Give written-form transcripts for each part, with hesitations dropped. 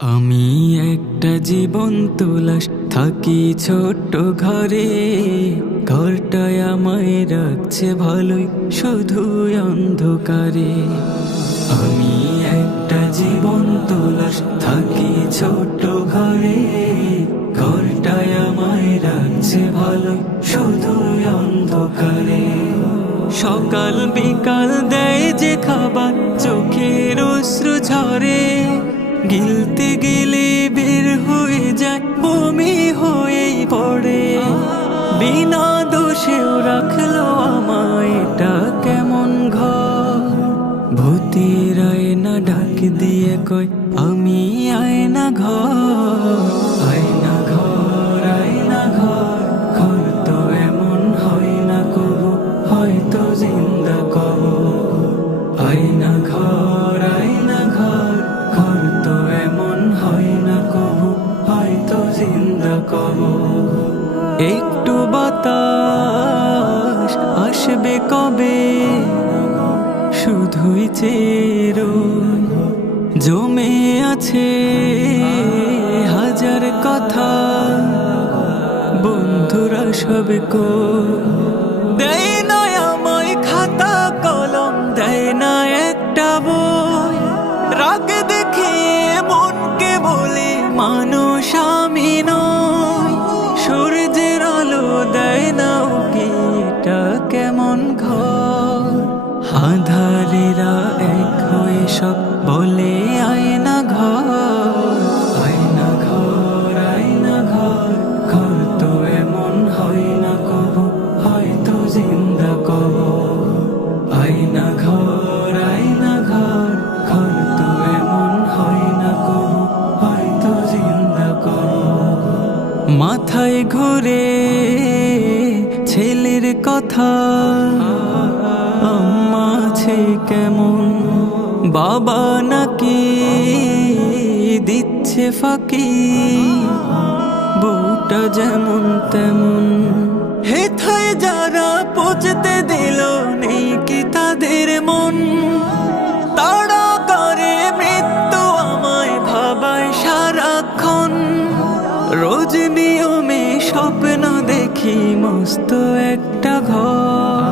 আমি একটা জীবন্ত লাশ, থাকি ছোট্ট ঘরে। ঘরটায় আমায় রাখছে ভালোই, শুধু অন্ধকারে। আমি একটা জীবন্ত লাশ, থাকি ছোট্ট ঘরে। ঘরটায় আমায় রাখছে ভালোই, শুধু অন্ধকারে। সকাল বিকাল দেয় যে খাবার, চোখের অশ্রু ঝরে। গিলতে গেলে বের হয়ে যায়, বমি হয়েই পড়ে। বিনা দোষেও রাখলো আমায়, এটা কেমন ঘর। ভূতের আয়না ডাক দিয়ে কয়, আমি আয়না ঘর। আয়না ঘর, আয়না ঘর, ঘর তো এমন হয় না কবু, হয়তো জিন্দা কবর। আয়না ঘর, আয়না ঘর, ঘর তো এমন হয় না কবু, হয়তো জিন্দা কবর। একটু বাতাস আসবে কবে, শুধুই চেরো জমে আছে হাজার কথা। বন্ধুরা সব কো দেয় না আমায় খাতা কলম, দেয় না একটা বই। রাগ দেখে মনকে বলে মানুষ আমি নই। সূর্যের আলো দেয় না ওকে, এটা কেমন ঘর। আধারেরা এক হয়ে সব বলে আয়না ঘর। আয়না ঘর, আয়না ঘর, ঘর তো এমন হয় না কবু, হয়তো জিন্দা কবর। আয়না ঘর, আয়না ঘর, ঘর তো এমন হয় না কবু, হয়তো জিন্দা কবর। মাথায় ঘুরে ছেলের কথা, আম্মা আছে কেমন, বাবা নাকি দিচ্ছে ফাঁকি। বউটা যেমন তেমন, হেথায় যারা পচতে দিল, নেই কি তাদের মন। তাড়া করে মৃত্যু আমায় ভাবায় সারাক্ষণ। রোজ নিয়মে স্বপ্ন দেখি মস্ত একটা ঘর।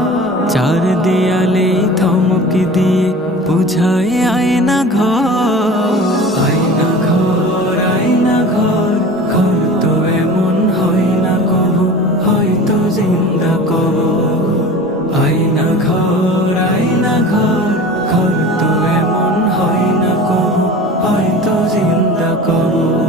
চার দেয়ালে ধমকি দিয়ে বুঝায় আয়না ঘর। আয়না ঘর, আয়না ঘর, ঘর তো এমন হয় না কবু, হয়তো জিন্দা কবর। আয়না ঘর, আয়না ঘর, ঘর তো এমন হয় না কবু, হয়তো জিন্দা কবর।